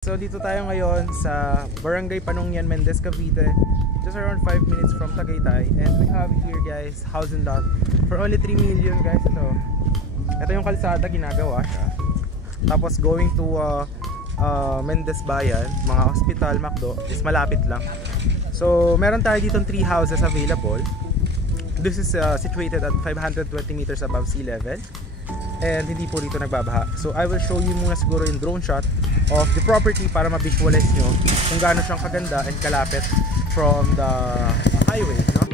So dito tayo ngayon sa Barangay Panungyan, Mendez, Cavite, just around 5 minutes from Tagaytay, and we have here guys house and lot for only 3 million guys. Ito yung kalsada, ginagawa siya. Tapos going to Mendez Bayan, mga hospital, McDo is malapit lang. So meron tayo ditong 3 houses available. This is situated at 520 meters above sea level, and hindi po dito nagbabaha. So I will show you muna siguro yung drone shot of the property para ma-visualize nyo kung gaano siyang kaganda and kalapit from the highway, no?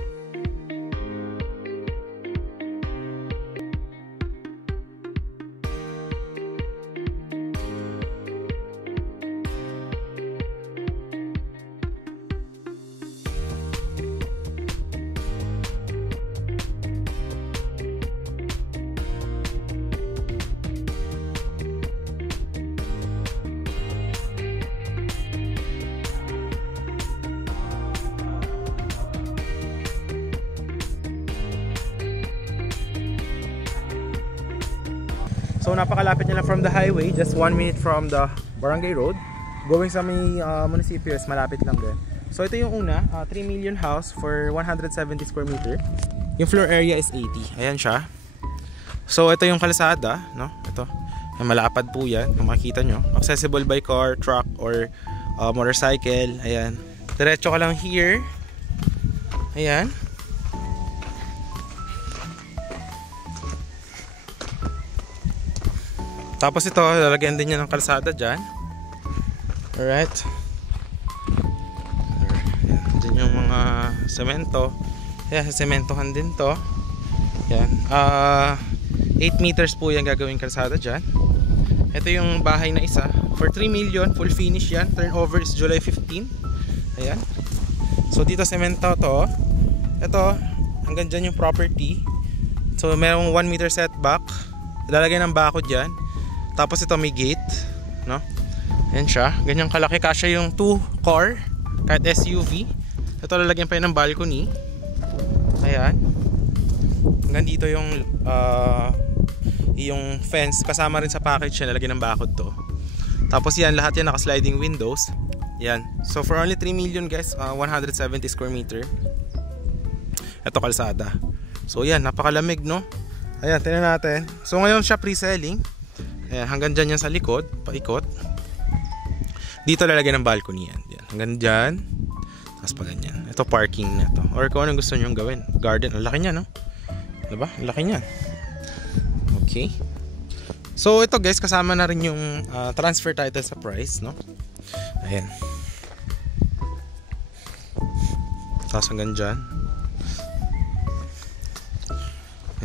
So napakalapit niya lang from the highway, just 1 minute from the barangay road. Going sa may munisipyo is malapit lang din. So ito yung una, 3 million house for 170 square meter. Yung floor area is 80. Ayan siya. So ito yung kalsada, no? Ito. Malapad po yan, kung makikita nyo. Accessible by car, truck, or motorcycle. Ayan. Diretso ka lang here. Ayan. Tapos ito, lalagyan din niya ng kalsada dyan. Alright. Diyan yung mga semento. Ayan, sa sementohan din to. Ayan. 8 meters po yung gagawing kalsada dyan. Ito yung bahay na isa. For 3 million, full finish yan. Turnover is July 15. Ayan. So dito semento to. Ito, hanggang dyan yung property. So merong 1 meter setback. Lalagyan ng bako dyan. Tapos ito may gate, no? Ayan siya, ganyang kalaki, kasya yung 2 car, kahit SUV. Ito lalagyan pa yun ng balcony. Ayan. Hanggang dito yung fence, kasama rin sa package yan, lalagyan ng bakod to. Tapos yan, lahat yan naka sliding windows. Yan. So for only 3 million guys, 170 square meter. Ito kalsada. So yan, napakalamig, no? Ayan, tingnan natin. So ngayon siya pre-selling. Ayan, hanggang dyan yan sa likod, paikot. Dito lalagyan ng balcony yan. Hanggang dyan. Tapos pa ganyan. Ito parking na to. Or kung anong gusto nyo gawin. Garden. Ang laki niya, no? Diba? Ang laki niya. Okay. So ito guys, kasama na rin yung transfer title sa price, no? Ayan. Tapos hanggang dyan.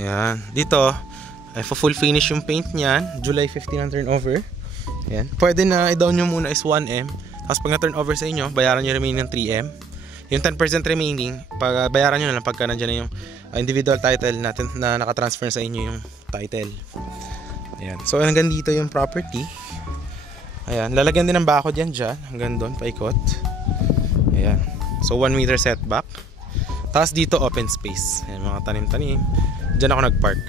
Ayan. Dito full finish yung paint niyan. July 15 ang turnover. Ayan. Pwede na i-down nyo muna is 1M. Tapos pag na-turnover sa inyo, bayaran nyo remaining ng 3M. Yung 10% remaining, pag bayaran nyo na lang pagka nandiyan na yung individual title natin na nakatransfer sa inyo yung title. Ayan. So hanggang dito yung property. Ayan. Lalagyan din ng bakod yan dyan. Hanggang doon, paikot. Ayan. So 1 meter setback. Tapos dito open space. Ayan, mga tanim-tanim. Diyan ako nag-park.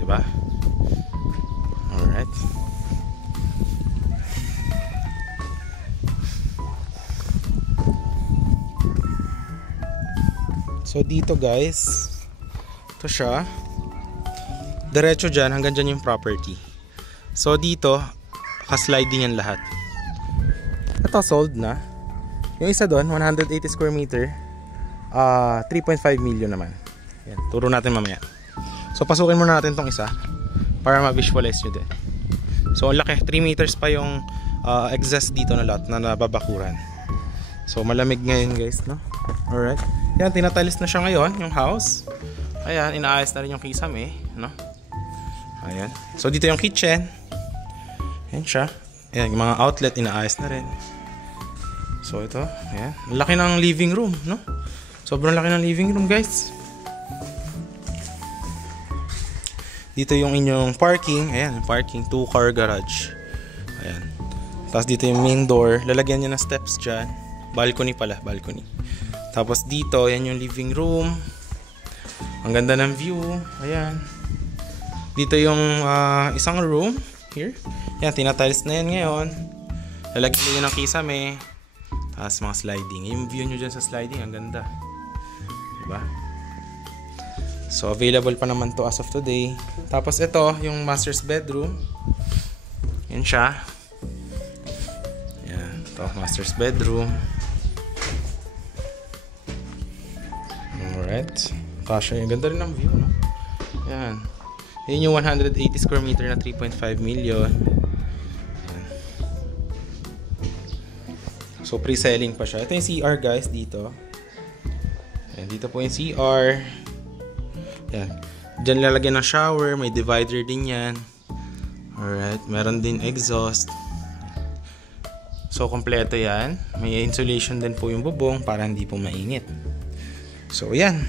Diba? Alright. So dito guys, ito siya. Diretso dyan, hanggang dyan yung property. So dito, ka-sliding yan lahat. Ito sold na. Yung isa doon, 180 square meter, 3.5 million naman. Yan, turo natin mamaya. So pasukin muna natin tong isa para ma-visualize nyo din. So ang laki, 3 meters pa yung exhaust dito na lot na nababakuran. So malamig ngayon guys, no? Alright. Yan, tinatalis na siya ngayon yung house. Ayan, inaayos na rin yung kisame, no? Ayan. So dito yung kitchen. Ayan siya. Ayan, yung mga outlet inaayos na rin. So ito, ayan. Laki ng living room, no? Sobrang laki ng living room guys. Dito yung inyong parking. Ayan, parking, 2 car garage. Ayan. Tapos dito yung main door. Lalagyan nyo ng steps dyan. Balcony pala, balcony. Tapos dito, yan yung living room. Ang ganda ng view. Ayan. Dito yung isang room. Here. Yan, tinatiles na yan ngayon. Lalagyan nyo ng kisame. Tapos mga sliding. Yung view nyo dyan sa sliding, ang ganda. Diba? So, available pa naman to as of today. Tapos ito, yung master's bedroom. Yan siya. Yan. Ito, master's bedroom. Alright. Kasha, yung ganda rin ng view, no? Yan. Yun yung 180 square meter na 3.5 million. Yan. So, pre-selling pa siya. Ito yung CR, guys, dito. Yan, dito po yung CR. Yan. Diyan lalagyan ng shower. May divider din yan. Alright. Meron din exhaust. So, kompleto yan. May insulation din po yung bubong para hindi po mainit. So, yan.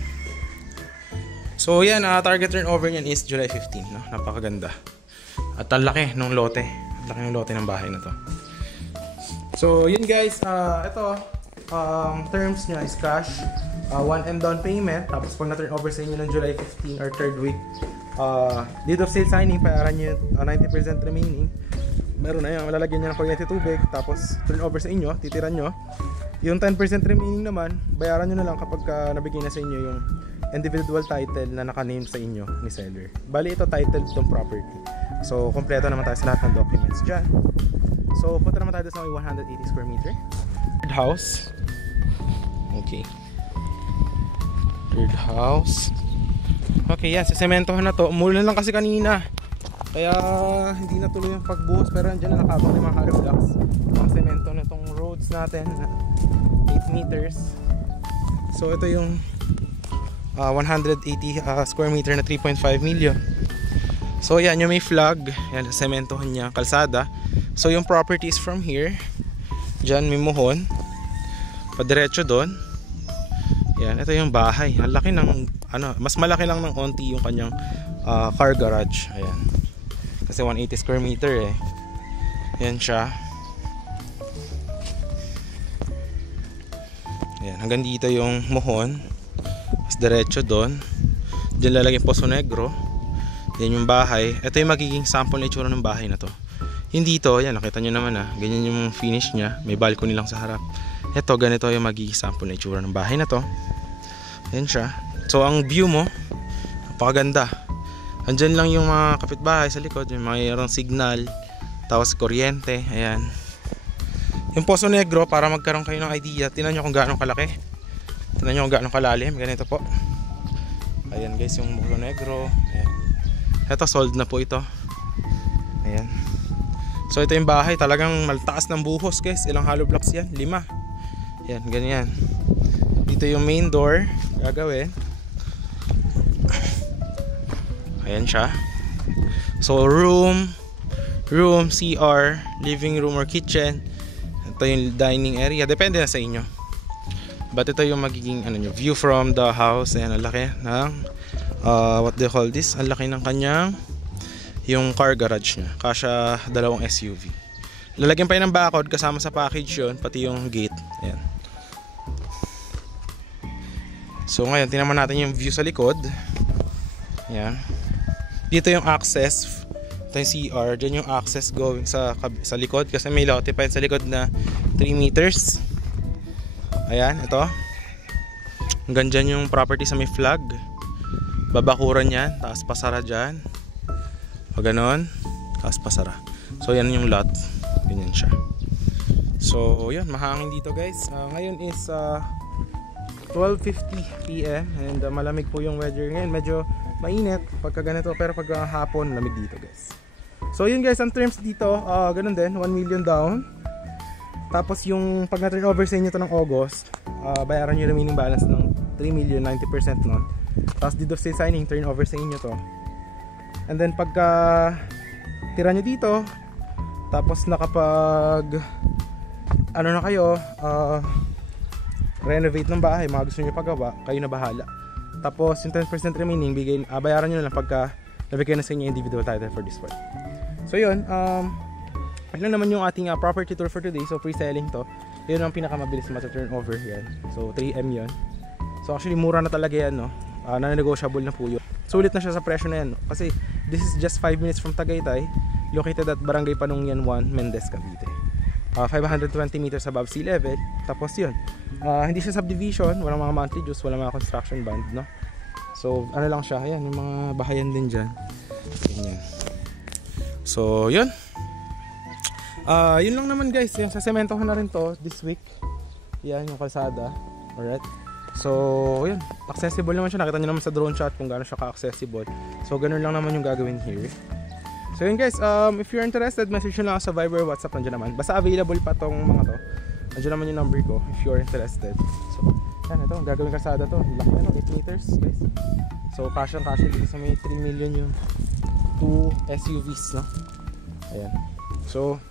So, yan. Target turnover niyan is July 15. No? Napakaganda. At ang laki ng lote. Ang laki ng lote ng bahay na to. So, yun guys. Ito. Terms niya is cash. 1M down payment. Tapos pag na-turn over sa inyo ng July 15 or 3rd week, deed of sale signing, payaran nyo 90% remaining. Meron na yan, malalagyan nyo ng kuryente tubig. Tapos turn over sa inyo, titiran nyo. Yung 10% remaining naman, bayaran nyo na lang kapag nabigay na sa inyo yung individual title na naka-name sa inyo ni seller. Bali ito title itong property. So kompleto naman tayo sa lahat ng documents dyan. So punta naman tayo sa may 180 square meter house. Okay, third house. Okay, yan, sementohan na to. Umulan lang kasi kanina, kaya hindi na tuloy yung pagbuhos. Pero andyan na nakabang yung mga hollow blocks. Ang semento na itong roads natin, 8 meters. So ito yung 180 square meter na 3.5 million. So yan, yung may flag. Yan, sementohan niya, kalsada. So yung property is from here. Diyan may muhon, padiretso doon. Yan, ito yung bahay. Ang laki ng mas malaki lang ng onti yung kanyang car garage. Ayan. Kasi 180 square meter eh. Yan siya. Ayan, hanggang dito yung muhon. Mas diretso doon. Diyan lalagyan Poso Negro. Yan yung bahay. Ito yung magiging sample na itsura ng bahay na to. Yung dito, yan, nakita nyo naman ganyan yung finish nya. May balcony lang sa harap. Ito, ganito yung magiging sample na itsura ng bahay na to. Yan siya. So ang view mo, napakaganda. Andyan lang yung mga kapitbahay sa likod, yung mayroong signal, tapos kuryente. Ayan. Yung Poso Negro, para magkaroon kayo ng idea, tingnan nyo kung gaano kalaki, tingnan nyo kung gaano kalalim. Ganito po. Ayan guys, yung Poso Negro. Ayan. Ito, sold na po ito. Ayan. So ito yung bahay, talagang maltaas ng buhos guys. Ilang hollow blocks yan? 5. Yan, ganyan. Dito yung main door gagawin. Ayan siya. So room, CR, living room or kitchen. Ito yung dining area, depende na sa inyo. But ito yung magiging view from the house. Ayan, ang laki ng what do you call this? Ang laki ng kanyang yung car garage nya. Kasya 2 SUV. Lalagyan pa yun ng bakod kasama sa package yun, pati yung gate. Ayan. So ngayon, tingnan natin yung view sa likod. Ayan. Dito yung access. Ito yung CR. Diyan yung access going sa likod. Kasi may lote pa yun sa likod na 3 meters. Ayan, ito. Hanggang dyan yung property sa may flag. Babakuran yan. Tapos pasara dyan. Pag ganon, tapos pasara. So yan yung lot. Ganyan siya. So yun, mahangin dito guys. Ngayon is 12:50 PM and malamig po yung weather ngayon. Medyo mainit pagka ganito, pero pag hapon lamig dito guys. So yun guys, ang terms dito ganun din, 1 million down. Tapos yung pag na-turn over sa inyo to ng August, bayaran nyo remaining balance ng 3 million, 90% nun. Tapos deed of sale signing, turn over sa inyo to. And then pagka tira nyo dito, tapos nakapag na kayo, renovate ng bahay, mga gusto nyo pagawa, kayo na bahala. Tapos yung 10% remaining, bayaran nyo na lang pagka nabigay na sa inyo individual title for this one. So yun, ayun lang naman yung ating property tour for today. So pre-selling to, yun ang pinakamabilis mata-turnover yan. So 3M yun. So actually mura na talaga yan, no? Na-negotiable na po yun. Sulit na siya sa presyo na yan, no? Kasi this is just 5 minutes from Tagaytay, located at Barangay Panungyan 1, Mendez, Cavite. 520 meters above sea level. Tapos yun, hindi siya subdivision, walang mga monthly dues, walang mga construction bond, no? So ano lang siya, ayan, yung mga bahayan din dyan. Ganyan. So yun, yun lang naman guys. Yung sa semento ko na rin to this week. Yan yung kalsada. Alright. So yun, accessible naman siya. Nakita nyo naman sa drone shot kung gaano siya ka-accessible. So ganun lang naman yung gagawin here. So yun guys, if you're interested, message nyo lang ako sa Viber, WhatsApp, nandiyan naman. Basta available pa tong mga to. Nandiyan naman yung number ko if you're interested. So yan, ito, gagawin kalsada to. Laki na, 8 meters guys. So kasya dito sa may 3 million yung 2 SUVs, no? Ayan. So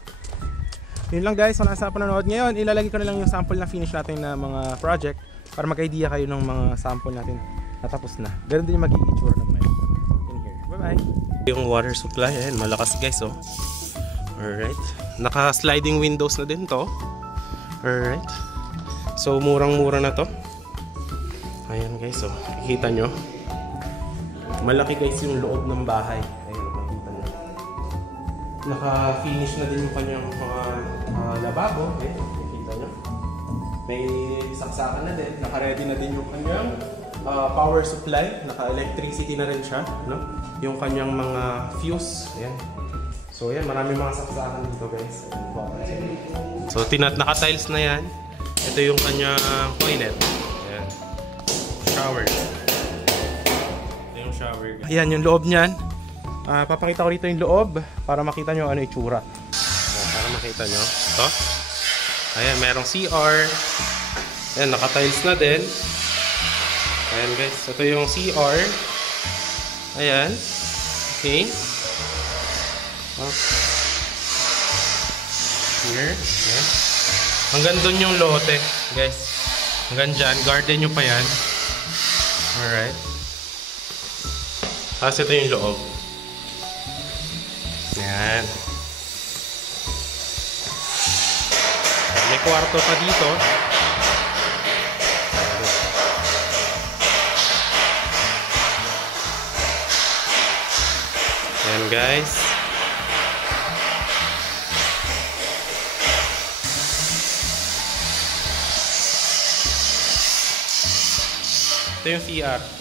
yun lang guys, wala sa panonood ngayon. Ilalagay ko na lang yung sample na finish natin na mga project para mag-idea kayo ng mga sample natin natapos na. Ganun din yung magiging itsura ng mga in here. Bye bye! Yung water supply, ayan, malakas guys, oh. Alright. Naka-sliding windows na din to. Alright. So murang-mura na to. Ayan guys, oh. Kikita nyo. Malaki guys yung loob ng bahay. Ayan, makikita nyo. Naka-finish na din yung kanyang mga lababo. Okay, nakikita nyo. May saksakan na din. Naka-ready na din yung kanyang power supply. Naka-electricity na rin siya, no? Yung kanyang mga fuse. Ayan. So ayan, marami mga saksakan dito guys. So naka-tiles na yan. Ito yung kanyang toilet. Ayan. Shower. Ito yung shower guys. Ayan yung loob niyan. Papakita ko dito yung loob para makita nyo ano yung itsura. Para makita nyo. Ito. Ayan, merong CR. Ayan, naka-tiles na din. Ayan guys, ito yung CR. Ayan. Okay. Here. Ayan. Hanggang doon yung lote, guys. Hanggang dyan. Garden nyo pa yan. Alright. Tapos ito yung loob. Ayan. May kwarto pa dito. Ayan guys. Ito yung CR.